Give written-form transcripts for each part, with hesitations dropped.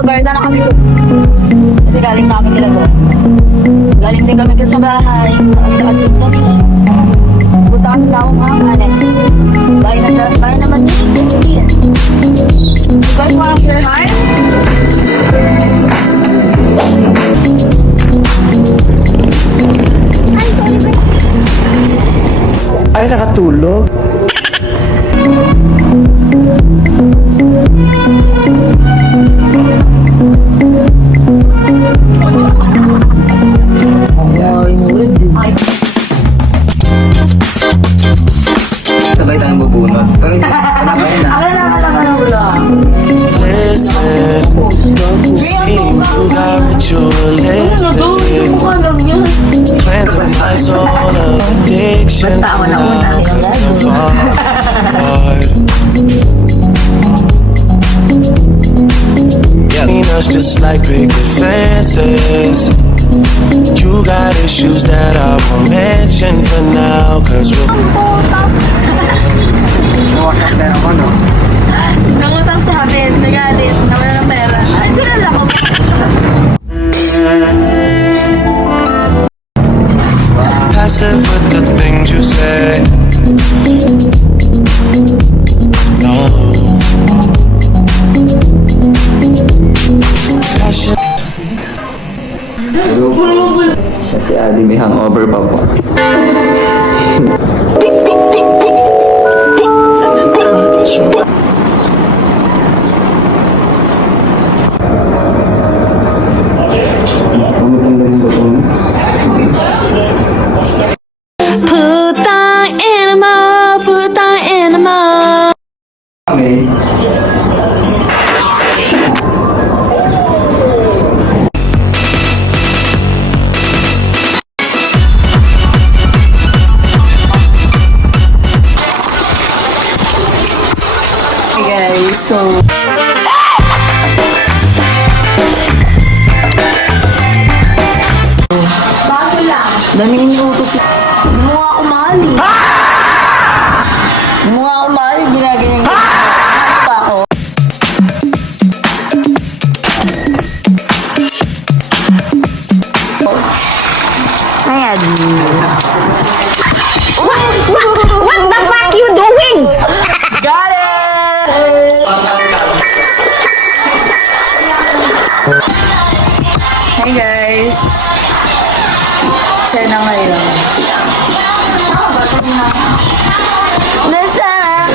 mag-garda na kami. Kasi galing namin nila doon. Galing din kami sa bahay. Nakakit kami. Punta kami na akong annex. Bahay naman din. Disney. You guys wanna share hi? Ay, nakatulog. Sabay tayong bubunot. Pero hindi, wala pa rin ah. Listen, see you got ritualistic plans of my soul of addiction now coming apart. Yeah, us just like big fences. You got issues that I won't mention for now, cause we're Nangutang sa akin, nagalit, nawala ng pera. Ay, sinala ko. passive with the things you say. No. Passion. Si Adi may hangover pa po. Put the animal. Kami. Guys, so daming inutos. Mga umali. Mga umali, ginaganyan ko. Pa ako. Ayan. What the fuck you doing? Got it! Hey guys. Sana ngayon. Nasa, I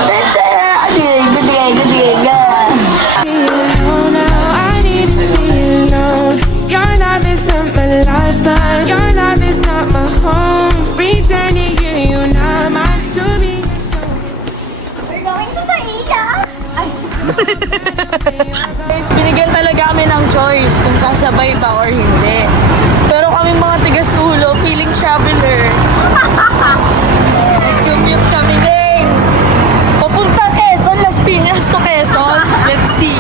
need to be alone. Your love is not my lifetime. Your love is not my home. Returning you now my to me. Binigyan talaga kami ng choice kung sasabay ba or hindi. Pero kami mga tiga-sulo, feeling traveler. Nag-commute kami din. Papunta Quezon, Las Piñas to Quezon. Let's see.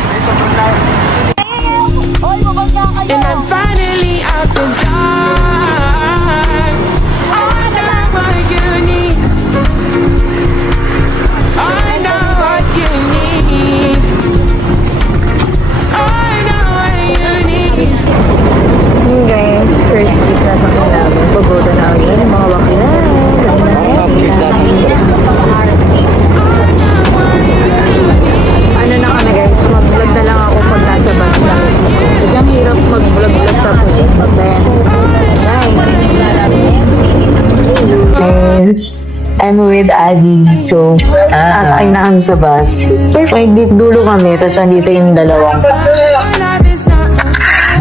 And I'm finally out the dark. I know what you need. I know what you need. I know what you need. Yun guys, first week na sa kailangan. Pagoda na ulit ng mga bakilan. Ano na kami guys, mag-vlog na lang ako pag nasa bus na mismo. Kasi ang hirap mag-vlog-vlog tapos mag-vlog. Guys, I'm with Adi. So, asakay na kami sa bus. May dulo kami, tapos andito yung dalawang Love is not my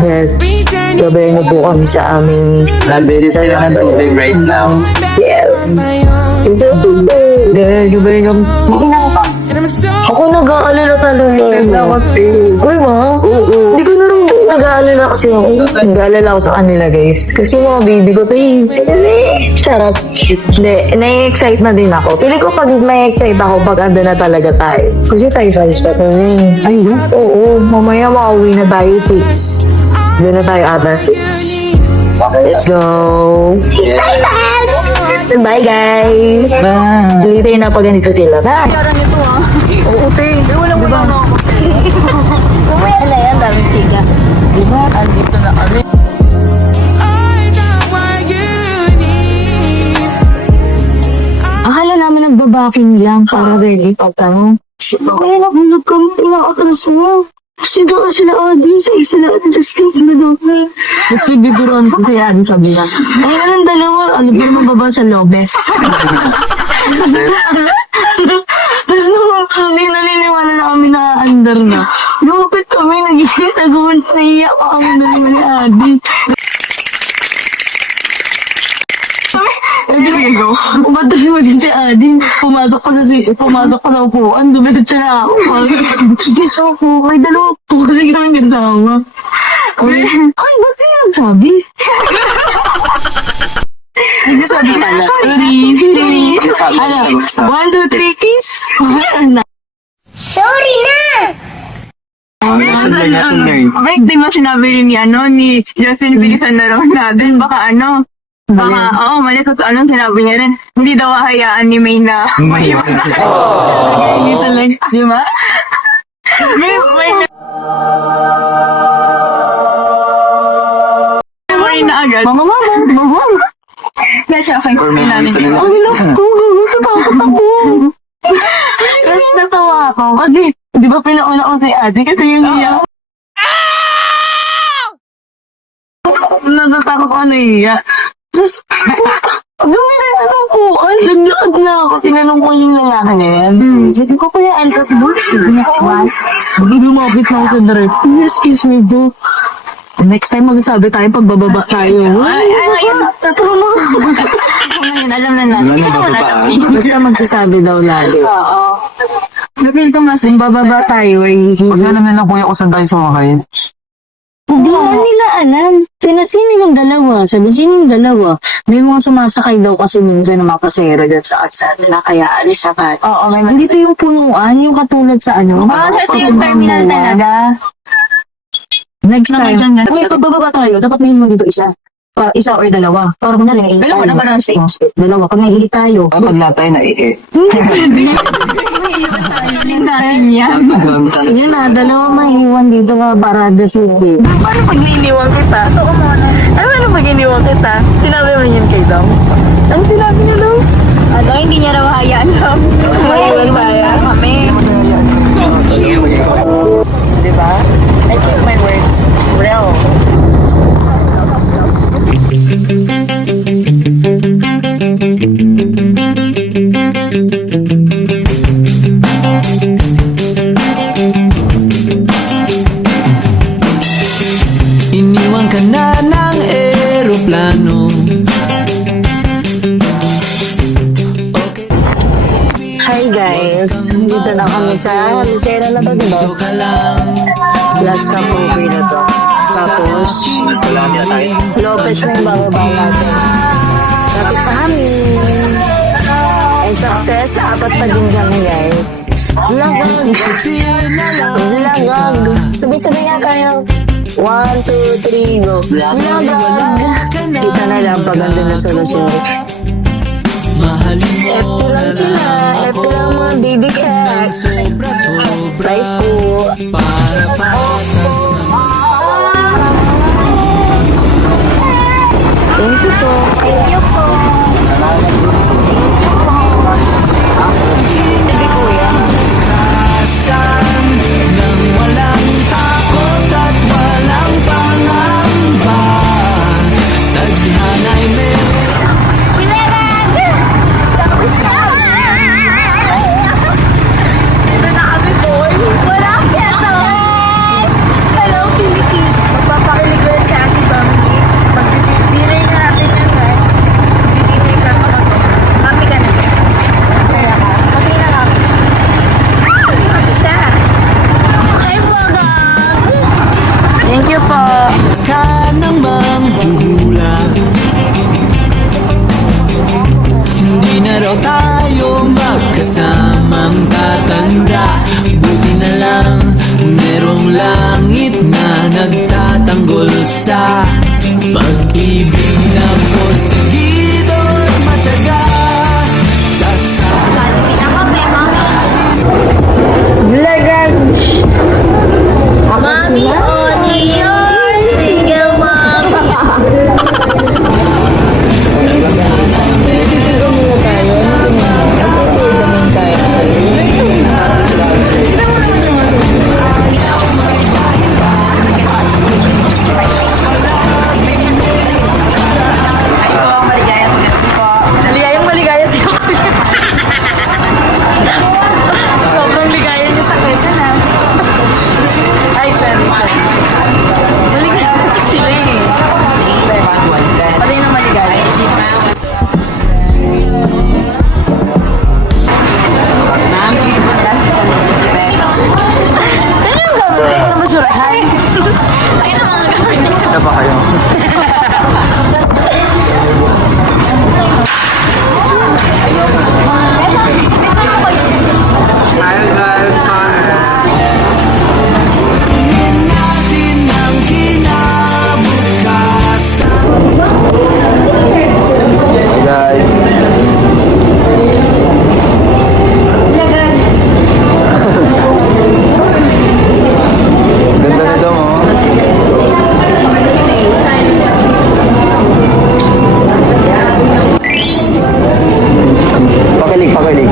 Yes. Gabay na po kami sa aming Nalberi sila ng tubig right now. yes. my own. Dahil gabay na And I'm so ako nag-aalala talaga. Uy ma? Hindi ko na rin nag-aalala kasi ako. Nag-aalala ako sa kanila guys. Kasi mga baby ko to charot. Hindi, nai-excite na din ako. Pili ko pag may excite ako pag ando na talaga tayo. Kasi tayo guys pa to eh. Ay, oo. Mamaya makauwi na tayo 6. Doon na tayo ata 6. Let's go! Bye guys! Bye! Later na pag ganito sila. Bye! Parang ito ah. Oo, te. Walang wala na ako. Kumaya na yan, kami chika. Diba? Andito na kami. I got what you need. Akala namin nagbabaking lang para ready pagtanong. Kaya nakulog kami pinakatras mo. Kasi doon sila Adi, sa isa na Adi, sa stage na doon. Tapos nagbibiruan ko si Adi, sabi niya, ay, anong dalawa? Ano ba naman baba sa Lobes? Tapos nung hindi naniniwala na kami na under na. Lumapit kami, nag-iisip, naiyak pa kami doon ni Adi. Nagbigo. Umatay mo din si Adin. Pumasok ko sa upuan. Dumidot siya na ako. Gusto ko. May dalawa po kasi kami kasama. Ay, ba't kayo nagsabi? Nagsasabi pala. Sorry. Ano? 1, 2, 3, kiss. Wait, di ba sinabi rin ni Justin, bilisan na raw natin, baka mali sa anong sinabi niya rin, hindi daw hahayaan ni May na maiwan na. Hindi talaga, di ba? May na agad. Mama. Kaya siya, okay, namin. Ang naku, takot ako. Tapos natawa ako. Kasi, di ba pinauna ko si Ate? Kasi yung niya. Natatakot ko na iya. Tapos, gumirin sa upuan. Naglakad na ako. Tinanong ko yung lalaki na yan. Sabi ko, Kuya Elsa's bullshit. What? Lumapit na ako sa drive. Excuse me, bro. Next time magsasabi tayo pagbababa tayo. Ay, taturo mo. Ngayon, alam na natin. Basta magsasabi daw lagi. Oo. Napil ko mas, bababa tayo. Pagka naman lang kuya ko saan tayo sumakay. Hindi naman nila alam. Sino yung dalawa? Sabi, sino yung dalawa? May mga sumasakay daw kasi minsan ng mga pasero dyan sa aksat na kaya alis sa kat. Oo, may dito yung punuan, yung katulad sa ano. Sa ito yung terminal talaga. Next time. Uy, pagbababa tayo, dapat may mo dito isa. Isa or dalawa. Para kung nalingay tayo. Dalawa na ba ng same? Dalawa. Pag nahihili tayo. Pag natay na Galing natin yan. Yun na, dalawa maiiwan dito na Barada City. Paano pag iniwan kita? Oo mo na. Ano pag iniwan kita? Sinabi mo yun kay Dom? Ano sinabi niya daw? Hindi niya raw hayaan daw. Maiiwan tayo. Kami. Diba? I keep my words real. Iniwan ka na ng eroplano. Hi guys, dito na kami sa Lucera na to, diba? Dito ka lang Last na movie na to. Tapos, Lopez na yung bababa natin. Lapit na kami. Ay success, 4 pa din kami guys. Lagag. Lagag. Sabi-sabi nga tayo. 1, 2, 3, go. Lagag. Kita na lang pag andun na solusyon. Mahalin mo Ito lang sila. Ito lang mga baby cats. sobra-sobra Right po. para patas na Thank you po. Thank you po. Sabi kuya. Saan nang walang takot at walang pangamba. Tadhana'y meron. Ito na kami boy. Wala keso. Hello Philippines. Magpapakilig ko sa ating family. Mag-dinner na natin yan guys. Mag-dinner ka pa ako. Happy ka na. Masaya ka. Happy na happy. Happy siya. Hi vlogger. Thank you po. Ka namang buhula. Hindi na raw tayo magkasamang tatanda. Buti na lang merong langit na nagtatanggol sa pag-ibig na porsigido at matyaga. Vlogger. Mami, pakilig.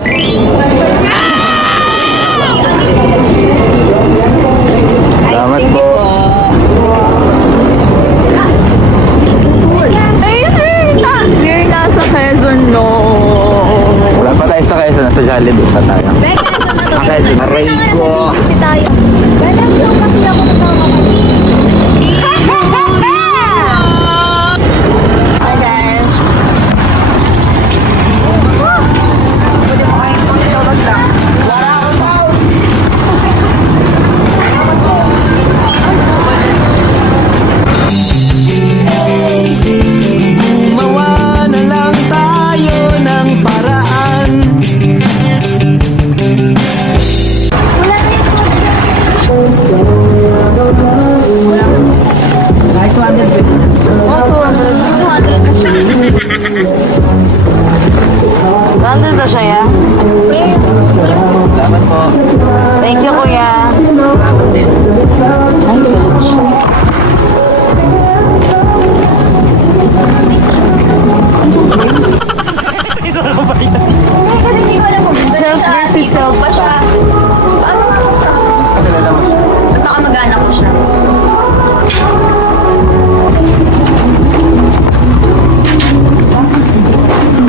Salamat po. We're nasa Quezon, no. Wala pa tayo sa Quezon, nasa Jollibee pa tayo. Quezon, aray ko. Gumawa na lang tayo ng paraan. Nandun na siya, ya? Salamat po. Thank you, kuya. Self versus self pa siya. Basta kamag-anak ko siya.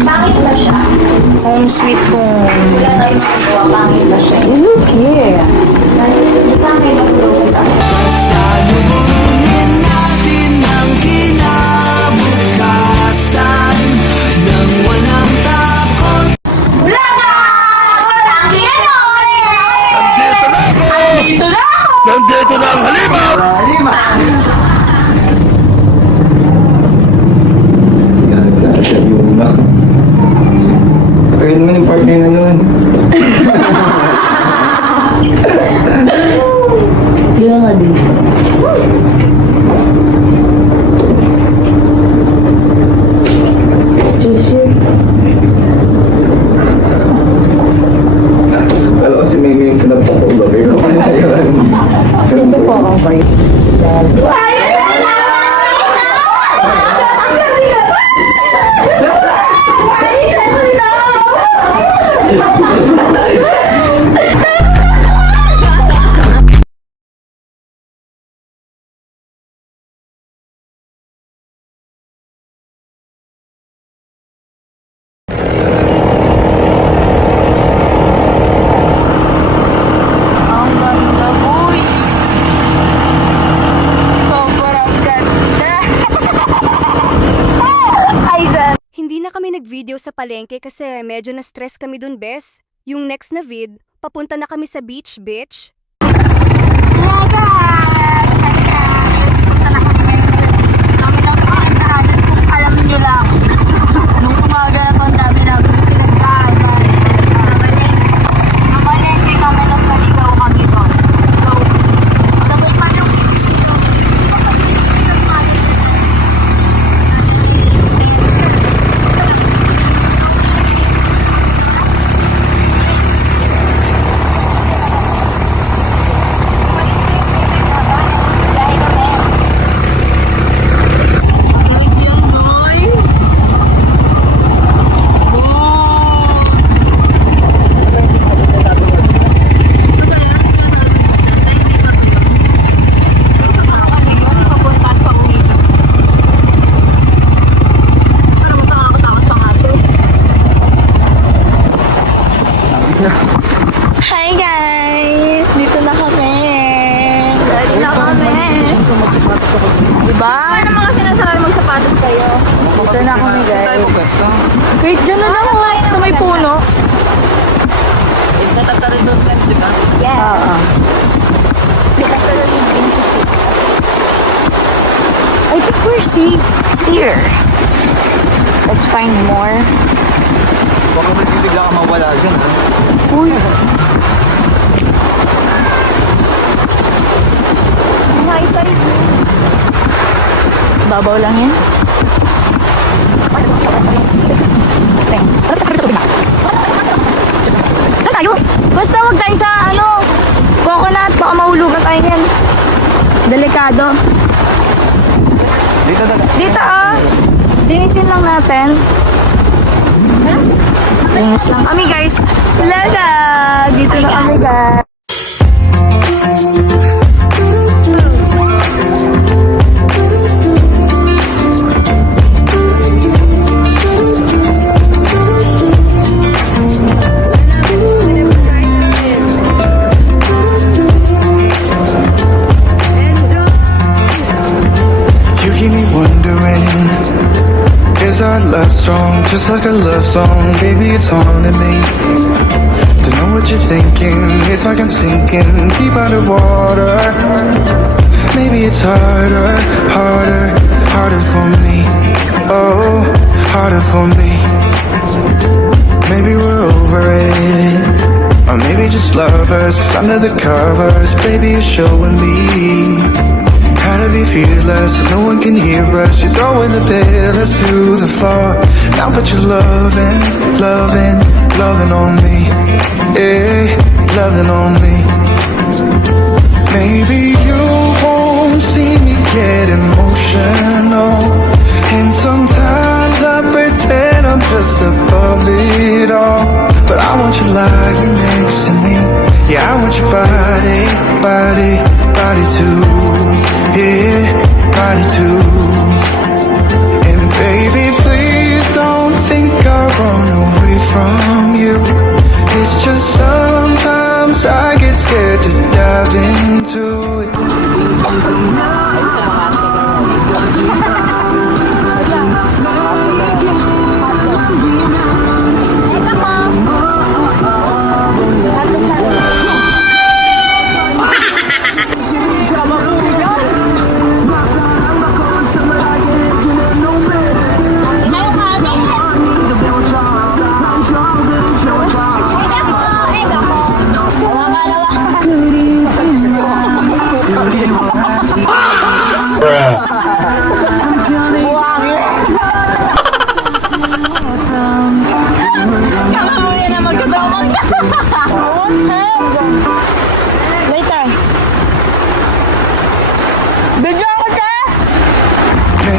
Pangit ba siya? Home sweet home. Wala tayong magawa. Pangit ba siya? It's okay. Pangit ba siya? Salubungin natin ang kinabukasan nang walang takot. Nandito na ang halimaw! Gagasa yung bak. Pagkain naman yung partner na nun. Kaya nga din. Kala ko si Mimi yung sinapatulog. Ikaw na yun. Gusto po akong kayo. Ang ganda, boy. Sobrang ganda. Ay, Hindi na kami nag-video sa palengke kasi medyo na-stress kami dun, bes. Yung next na vid, papunta na kami sa beach, bitch. Alam niyo lang, nung umaga na ang dami namin pinagdaanan. Namalengke kami, tapos naligaw kami doon. So, sabay pa yung Hi guys! Dito na kami. Ready na kami. Diba? Ano mga sinasabi magsapatos kayo? Dito na kami, guys. Wait, dyan na lang ako sa may puno. Set up ka rin doon, di ba? Yeah. Oo. I think we're safe here. Let's find more. Baka may bibigla ka mawala dyan, ha? Uy! Hi, sorry. Babaw lang yan. Saan tayo? Basta huwag tayo sa coconut. Baka mahulugan tayo yan. Delikado. Dito na. Dito Linisin lang natin. Linis lang kami guys. Talaga! Dito na kami guys. You keep me wondering, is our love strong? Just like a love song, baby, it's haunting me. Don't know what you're thinking, it's like I'm sinking deep underwater. Maybe it's harder, harder, harder for me. Oh, harder for me. Maybe we're over it, or maybe just lovers. 'Cause under the covers, baby, you're showing me how to be fearless, no one can hear us. You're throwing the pillars through the floor. Now put your loving, loving, loving on me. Yeah, loving on me. Maybe you won't see me get emotional, and sometimes I pretend I'm just above it all. But I want you lying next to me. Yeah, I want your body, body, body too. Yeah, body too. And baby, please don't think I'll run away from you. It's just sometimes I get scared to dive into it.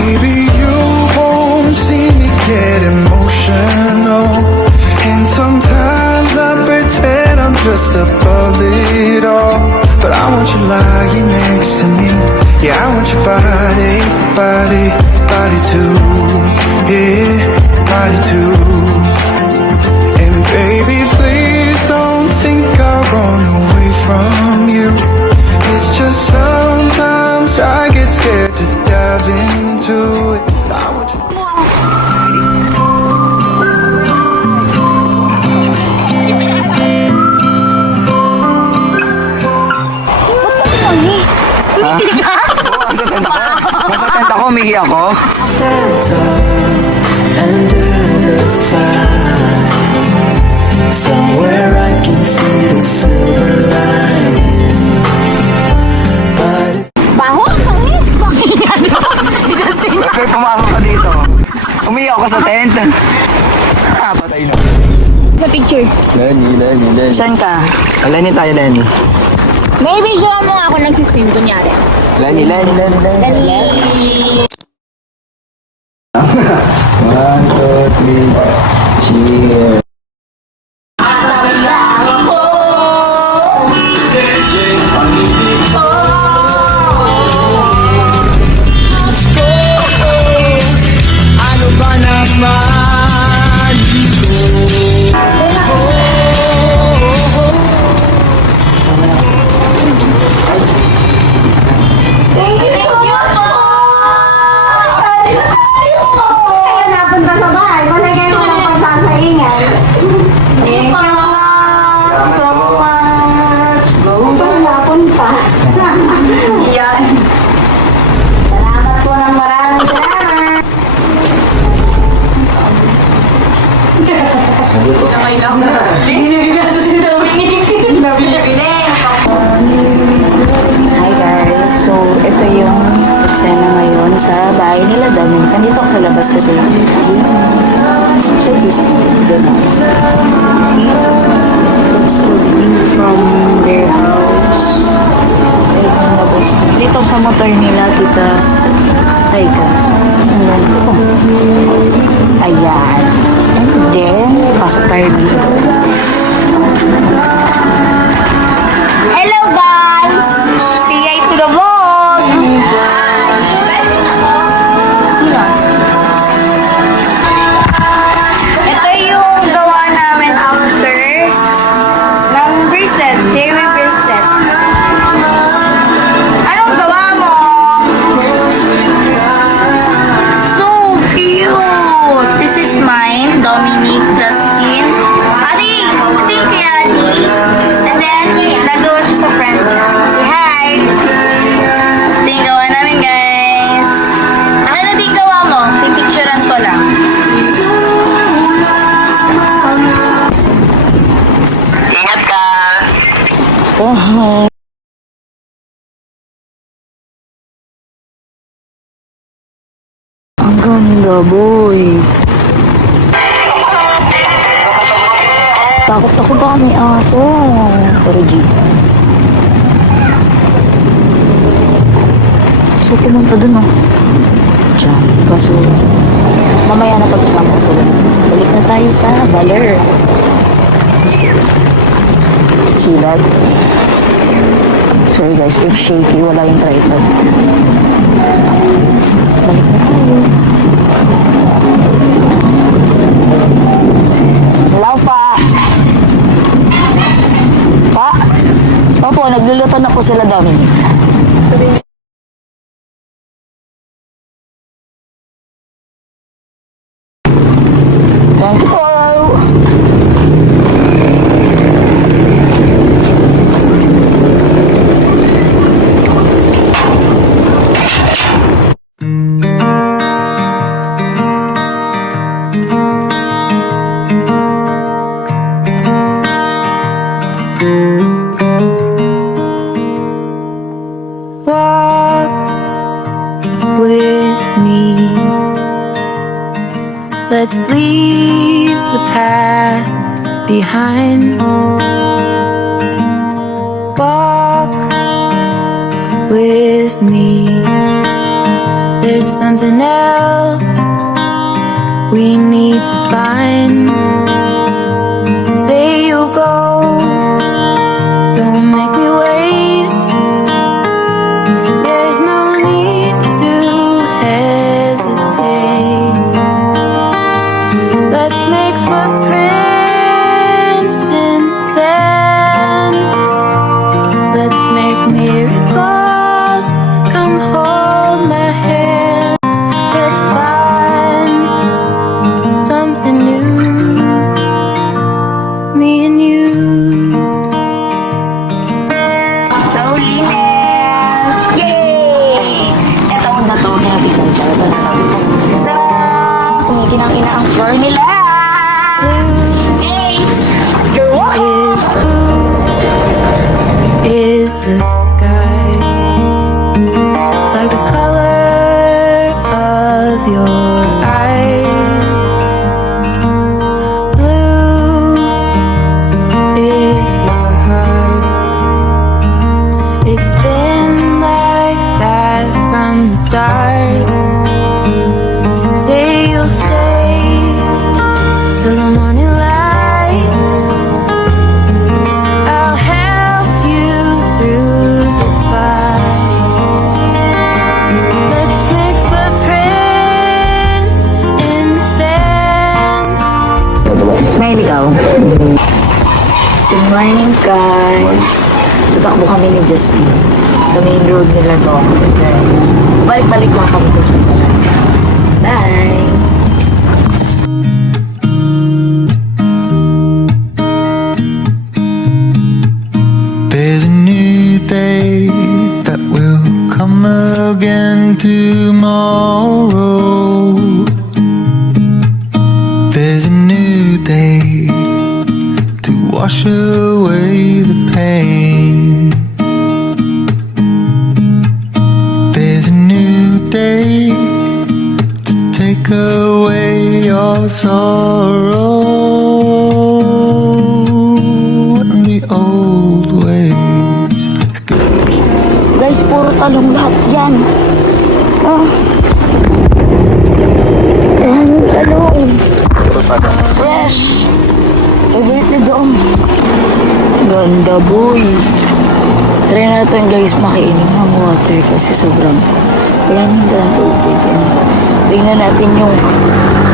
Maybe you won't see me get emotional, and sometimes I pretend I'm just above it all. But I want you lying next to me. Yeah, I want your body, body, body too. Yeah, body too. And baby, please don't think I'll run away from you. It's just sometimes I get scared to dive into it. I want you. Masatend ako, umihi ako. Stand tall under the fire. Somewhere I can see the silver lining. But Pwede pumasok ka dito. Umihi ako sa tent. Patay na. Sa picture. Lenny. Saan ka? Lenny tayo, Lenny. Maybe jowa mo nga ako nagsiswim kunyari. Lenny. 1, 2, 3, cheers. ano ba naman ito? Kaya napunta sa bahay, malagay mo ng pagsasaingan. Thank you so much. Kung ba napunta? Yan. Salamat po ng maraming salamat. Hi guys, so ito yung eksena ngayon sa bahay nila Dominic. Nandito ako sa labas kasi so peaceful, diba? See? Looks to be from their house. Ito sa labas. Dito sa motor nila, tita. Ay ka. Ayan. Ayan. And then, pasok tayo Ang ganda, boy. Takot ako baka may aso. Pero G. So, pumunta dun, oh. Diyan. Kaso, mamaya na pag-usama ko sila. Balik na tayo sa Baler. See that? Sorry guys, if shaky, wala yung tripod. Balik na tayo. Hello, pa! Pa? Opo, nagluluto na po sila Dominic. Thank you po! Walk with me. Let's leave the past behind. Walk with me. There's something else we need to find. Say you'll go, don't make me wait. There's no need to hesitate. Let's make footprints in sand. Let's make miracles. Come hold my hand. Let's find something new. Me and you. So, linis! Yay! Eto na to, kinabigan talaga. Tara! Kumikinang-ina ang floor nila! Thanks! You're welcome! Is the sky like the color of your eyes? Blue is your heart. It's been like that from the start. Say you'll stay till the morning light. I'll help you through the fight. Let's make footprints in the sand. Smile ikaw. Good morning, guys. Tatakbo kami ni Justin sa main road nila to. Balik-balik lang kami doon sa bahay. Bye! There's a new day that will come again tomorrow. There's a new day to wash away the pain. There's a new day to take away your sorrow and the old ways. Guys, puro talong lahat yan. Oh. Ayan, talong. Fresh. Favorite na doon. Ganda, boy. Try natin, guys, makiinom ng water kasi sobrang ganda ng tubig. Tingnan natin yung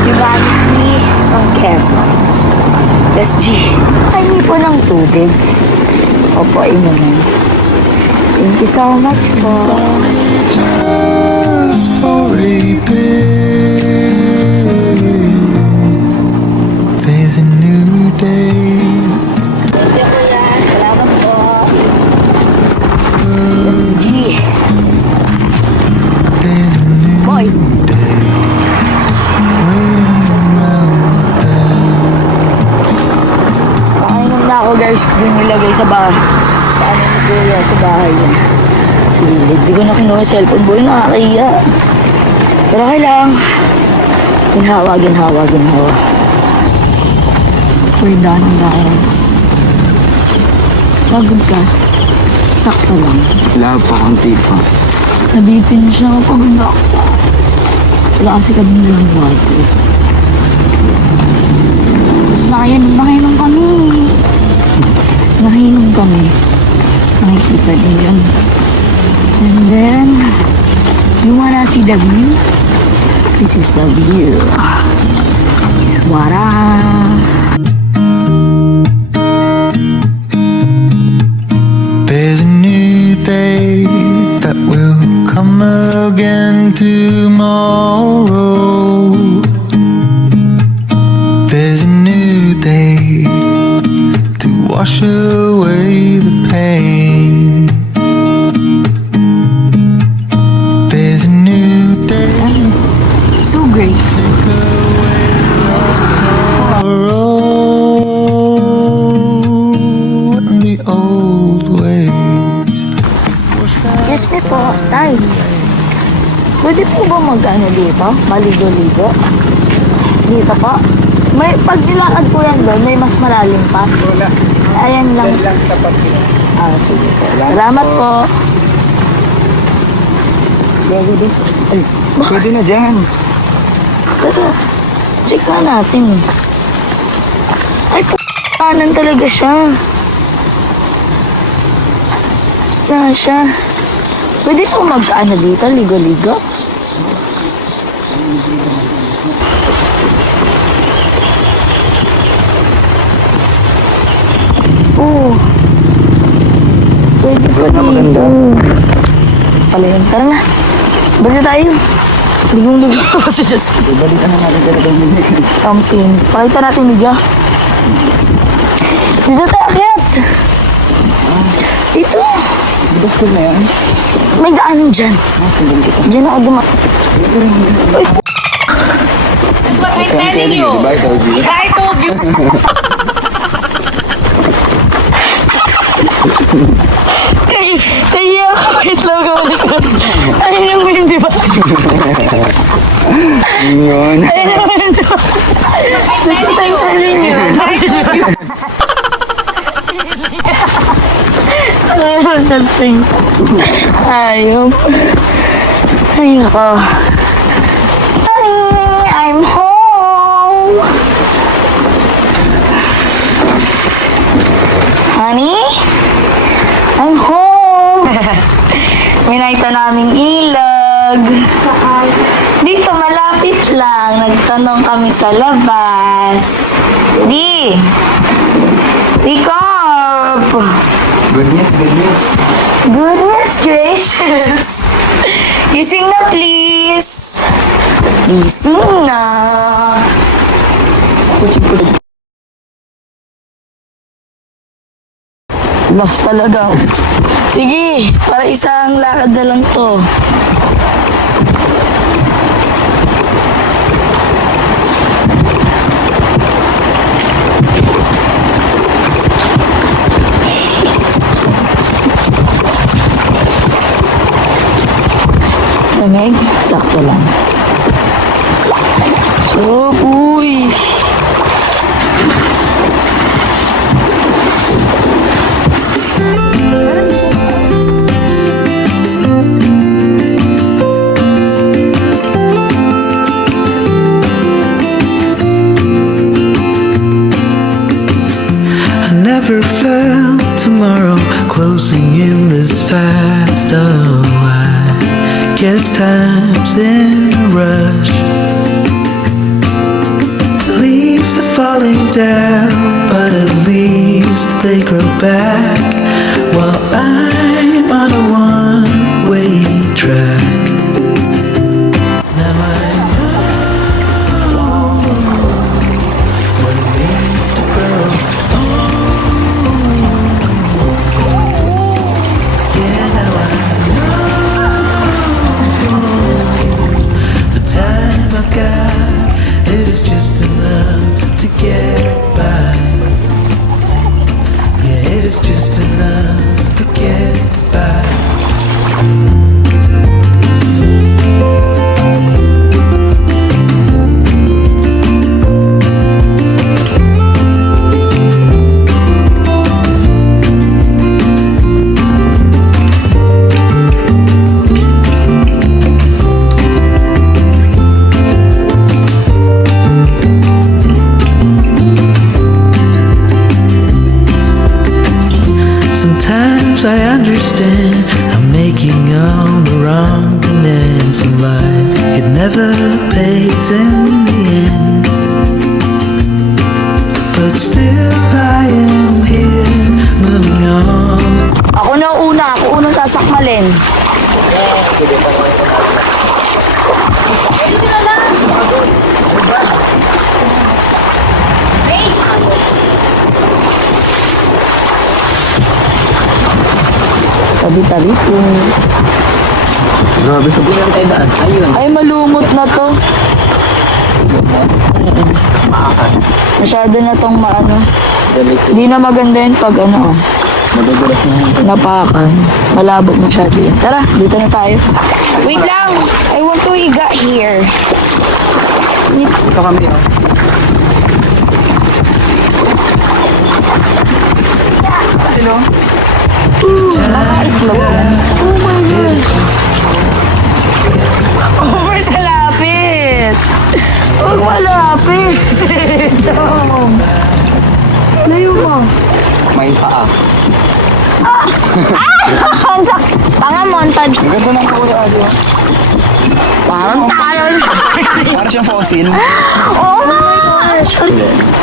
humanity ng Quezon. SG. Ay, po ng tubig. Opo, inuman. Thank you so much po. Just for a bit. There's a new day. Thank you, kuya. Salamat po. SG. There's a new Boy. day. Waiting around there. Pakainom na ako, guys. Doon nilagay sa bahay. Sa ano kuya sa bahay niya. Hindi ko na kinuha yung cellphone boy, nakakahiya. Pero okay lang. Ginhawa. Uy, daan guys. Pagod ka. Sakto lang. Wala pa, konti pa. Nabitin siya kapag unak. Wala kasi kami nilang water. Tapos nakainom kami. Nakikita din yun. And then, you wanna see the view? This is the view. Wara! There's a new day that will come again tomorrow. There's a new day to wash away the pain. There's a new day So great. sorrow and the old ways. Yes, po. Tay. Pwede po ba mag-ano dito? Maligo-ligo? Dito po? May, pag nilakad po yan doon, may mas malalim pa. Wala. Ayan lang. Sige po. Salamat po. Pwede na dyan. Pero, check na natin. Ay, kanan talaga siya. Saan siya? Pwede po mag-ano dito, ligo-ligo? Oo. Pwede po dito. Pala yun. Tara na. Balik tayo. Ligong-ligong ako sa Diyos. Balikan na natin talaga yung Kamsin. Pakita natin video. Dito tayo, akyat. Dito. Gusto na yan. May daanan dyan. Dyan ako duma... What I'm telling you. I told you. Kaya ako. Wait lang ako. Ayun yung meme, di ba? Yun. Ayun yung meme, di ba? Gusto tayo sa inyo. Ayun, dalsing. Ayun. Ayun ako. Honey, I'm home. Honey? I'm home. May nakita naming ilog. Dito, malapit lang. Nagtanong kami sa labas. Di! Pick up! Goodness. Goodness gracious! Gising na, please! Gising na! Love talaga. Sige, para isang lakad na lang to. Lamig, sakto lang. So, uy! I never felt tomorrow closing in this fast. Oh, I guess time's in a rush. Leaves are falling down, but at least they grow back. While I'm on a one-way track. Now I know what it means to grow. Yeah, now I know the time I've got, it is just enough to get by. Yeah, it is just enough to get Sometimes I understand I'm making all the wrong demands in life. It never pays in the end, but still I am here, moving on. Ako na una, ako unang sasakmalin. Tabi-tabi po. Grabe, sa bulan tayo daan. Ayun. Ay, malumot na to. Masyado na tong maano. Hindi na maganda yun pag ano. Madudulas na. Napakan. Malabo masyado yun. Tara, dito na tayo. Wait lang! I want to higa here. Ito kami, oh. Hello? Oh my God! Over sa lapit! Huwag malapit! Layo mo. May paa. Tanga montage. Ang ganda ng kulay, Ado. Parang tayo. Parang siyang fossil. Oh my gosh!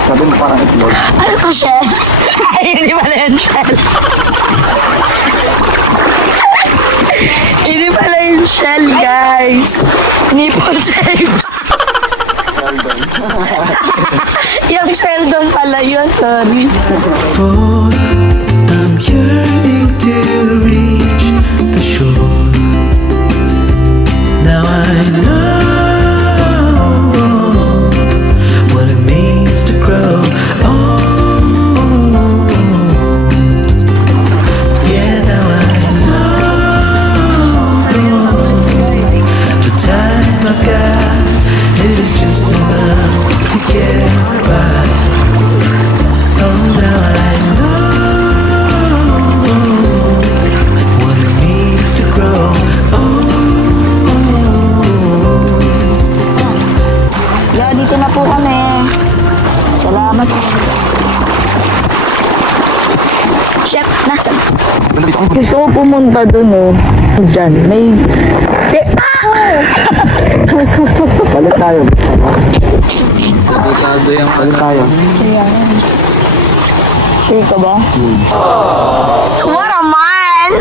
Sabi mo parang itlog. Ano to, Shell? Ay, hindi pala yan, Shell. Hindi pala yung Shell, guys. Nipple safe. Yung Sheldon pala yun, sorry. For I'm yearning to reach the shore. Now I know what it means to grow old. Yeah, now I know the time I've got is just enough to get by. Oh, now I know what it means to grow old. Yeah, dito na po kami. Salamat. Shit, nasa. Gusto ko pumunta dun, oh. Diyan, may... Balik tayo. Balik tayo. Sige ka ba? What a man!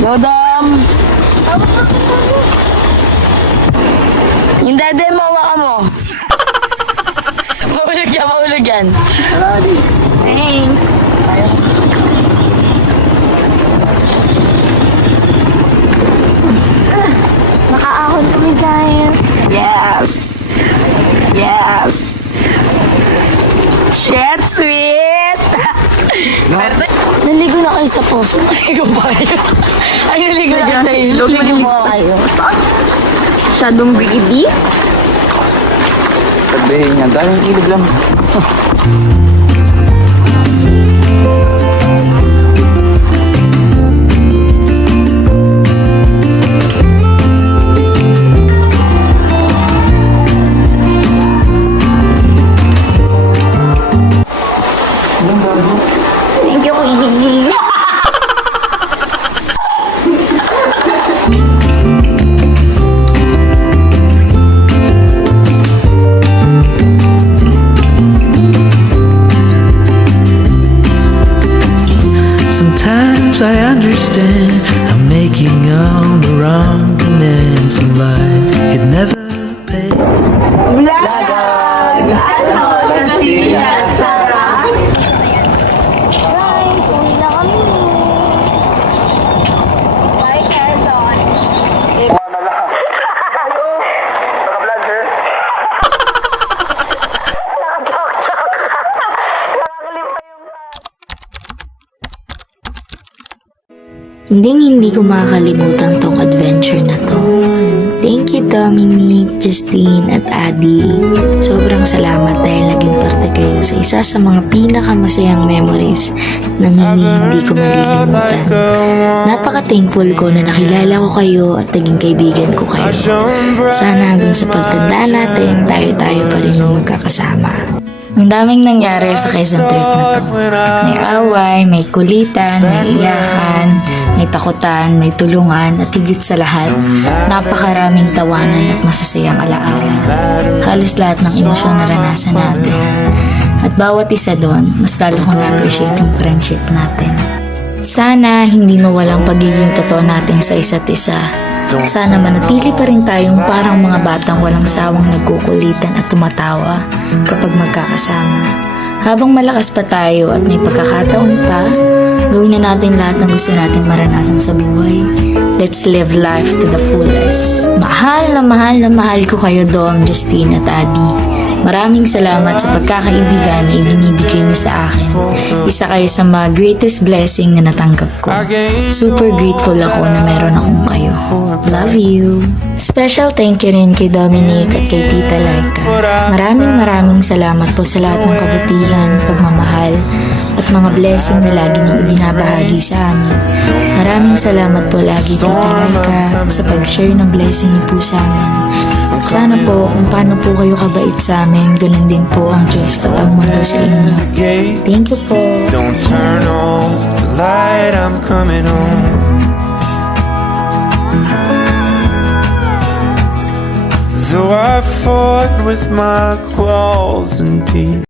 Dodam! Yung dede mo, waka mo. Mahulog yan, mahulog yan. Thanks. Nakaahon kami, guys. Yes. Yes. Shit, sweet. Naligo na kayo sa poso. Naligo ba kayo? Ay, naligo na kayo sa ilog. Naligo ba kayo? Masyadong baby. Sabihin niya, dahil ilog lang. Thank you, Queenie. Sometimes I understand I'm making all the wrong demands in life. It never pays. Guys, uwi na kami. Bye, Quezon. Hindi ko makakalimutan tong adventure na to. Thank you Dominic, Justine at Adi. Sobrang salamat dahil naging parte kayo sa isa sa mga pinakamasayang memories na hindi ko malilimutan. Napaka-thankful ko na nakilala ko kayo at naging kaibigan ko kayo. Sana hanggang sa pagtanda natin, tayo-tayo pa rin yung magkakasama. Ang daming nangyari sa Quezon trip na to. May away, may kulitan, may iyakan, may takutan, may tulungan, at higit sa lahat, napakaraming tawanan at masasayang alaala. Halos lahat ng emosyon na naranasan natin. At bawat isa doon, mas lalo kong na-appreciate yung friendship natin. Sana hindi mawalang pagiging totoo natin sa isa't isa. Sana manatili pa rin tayong parang mga batang walang sawang nagkukulitan at tumatawa kapag magkakasama. Habang malakas pa tayo at may pagkakataon pa, gawin na natin lahat ng gusto nating maranasan sa buhay. Let's live life to the fullest. Mahal na mahal ko kayo, Dom, Justine at Adi. Maraming salamat sa pagkakaibigan na ibinibigay niyo sa akin. Isa kayo sa mga greatest blessing na natanggap ko. Super grateful ako na meron akong kayo. Love you! Special thank you rin kay Dominic at kay Tita Laika. Maraming salamat po sa lahat ng kabutihan, pagmamahal, at mga blessing na lagi niyong ibinabahagi sa amin. Maraming salamat po lagi Tita Laika sa pag-share ng blessing niyo po sa amin. Sana po kung paano po kayo kabait sa amin, ganun din po ang Diyos at ang mundo sa inyo. Thank you po. Don't turn off the light, I'm coming home. Though I fought with my claws and teeth.